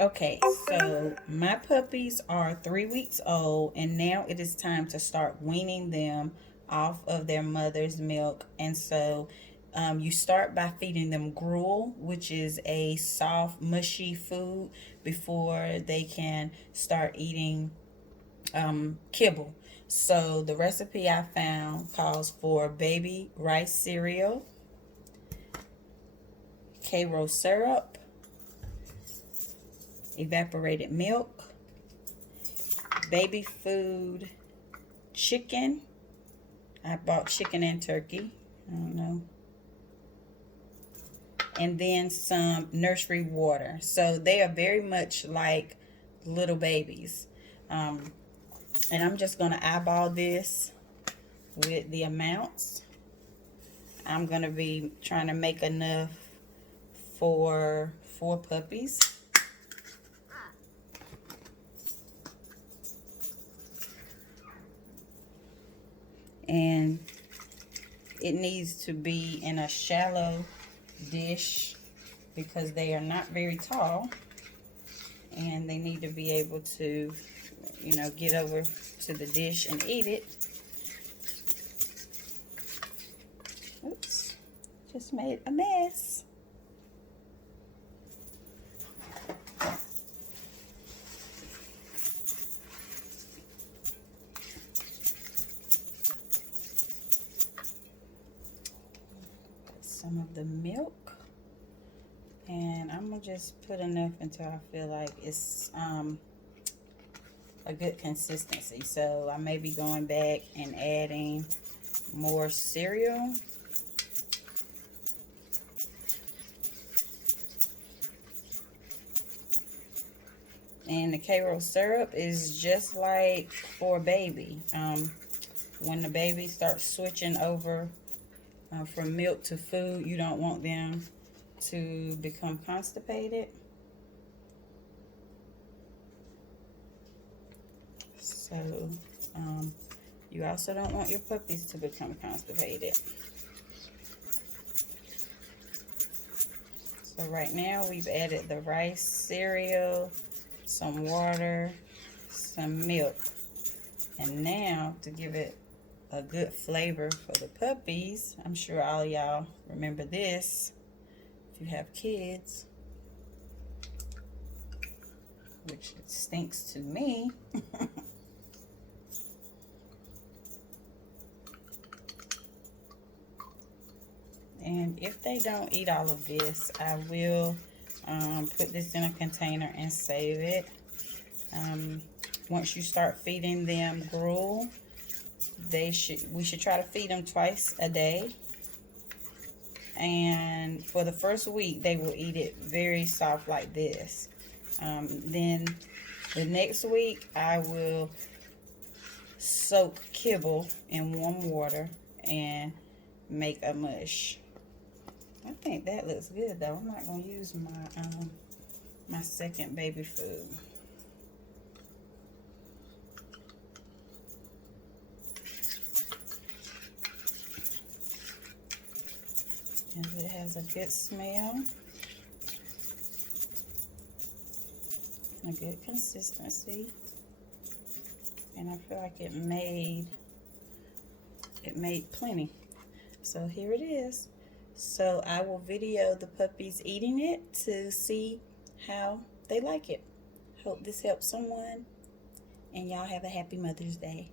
Okay, so my puppies are 3 weeks old, and now it is time to start weaning them off of their mother's milk. And so you start by feeding them gruel, which is a soft, mushy food, before they can start eating kibble. So the recipe I found calls for baby rice cereal, Karo syrup, evaporated milk, baby food, chicken. I bought chicken and turkey. I don't know. And then some nursery water. So they are very much like little babies. Um, and I'm just going to eyeball this with the amounts. I'm going to be trying to make enough for 4 puppies. And it needs to be in a shallow dish because they are not very tall, and they need to be able to, get over to the dish and eat it. Oops, just made a mess. Some of the milk, and I'm gonna just put enough until I feel like it's a good consistency. So I may be going back and adding more cereal. And the Karo syrup is just like for a baby. When the baby starts switching over from milk to food, you don't want them to become constipated. So you also don't want your puppies to become constipated. So right now we've added the rice cereal, some water, some milk. And now, to give it a good flavor for the puppies, I'm sure all y'all remember this if you have kids, which it stinks to me. And if they don't eat all of this, I will put this in a container and save it. Once you start feeding them gruel, we should try to feed them twice a day. And for the first week, they will eat it very soft like this. Then the next week, I will soak kibble in warm water and make a mush. I think that looks good though. I'm not going to use my second baby food. And it has a good smell and a good consistency. And I feel like it made plenty. So here it is. So I will video the puppies eating it to see how they like it. Hope this helps someone, and y'all have a happy Mother's Day.